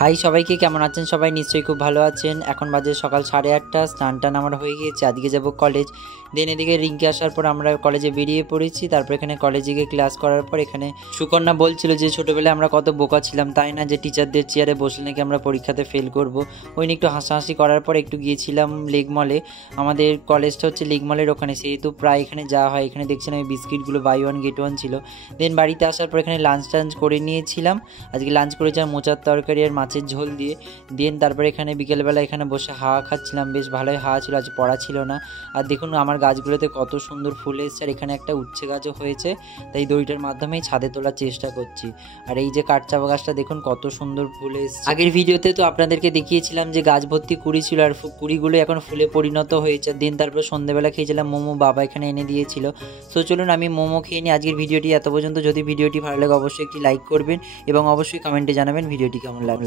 High সবাইকে, কেমন আছেন সবাই? নিশ্চয়ই খুব ভালো আছেন। এখন বাজে সকাল 8:30। স্নান টান আমার হয়ে গিয়েছে, আজকে যাব কলেজ। দেন এদিকে রিঙ্কি আসার পর আমরা কলেজে বেরিয়ে পড়েছি। তারপর এখানে কলেজে গিয়ে ক্লাস করার পর এখানে সুকন্যা বলছিল যে ছোটোবেলায় আমরা কত বোকা ছিলাম, তাই না? যে টিচারদের চেয়ারে বসলে নাকি আমরা পরীক্ষাতে ফেল করব। ওই নিয়ে একটু হাসাহাসি করার পর একটু গিয়েছিলাম লেক মলে। আমাদের কলেজটা হচ্ছে লেক মলের ওখানে, সেহেতু প্রায় এখানে যাওয়া হয়। এখানে দেখছিলাম এই বিস্কিটগুলো বাই ওয়ান গেট ওয়ান ছিল। দেন বাড়িতে আসার পর এখানে লাঞ্চ টাঞ্চ করে নিয়েছিলাম। আজকে লাঞ্চ করেছিলাম মোচার তরকারি আর মাছের ঝোল দিয়ে। দেন তারপরে এখানে বিকেলবেলা এখানে বসে হাওয়া খাচ্ছিলাম, বেশ ভালোই হাওয়া ছিল, আজ পড়া ছিল না। আর দেখুন আমার গাছগুলোতে কত সুন্দর ফুল এসছে, আর এখানে একটা উচ্ছে গাছও হয়েছে, তাই দড়িটার মাধ্যমেই ছাদে তোলার চেষ্টা করছি। আর এই যে কাঠচাপা গাছটা দেখুন কত সুন্দর ফুল এসছে। আগের ভিডিওতে তো আপনাদেরকে দেখিয়েছিলাম যে গাছ ভর্তি কুড়ি ছিল, আর কুড়িগুলো এখন ফুলে পরিণত হয়েছে। দিন তারপর সন্ধ্যেবেলা খেয়েছিলাম মোমো, বাবা এখানে এনে দিয়েছিল। সো চলুন আমি মোমো খেয়ে নিই। আজকের ভিডিওটি এত পর্যন্ত। যদি ভিডিওটি ভালো লাগে অবশ্যই একটি লাইক করবেন এবং অবশ্যই কমেন্টে জানাবেন ভিডিওটি কেমন লাগলো।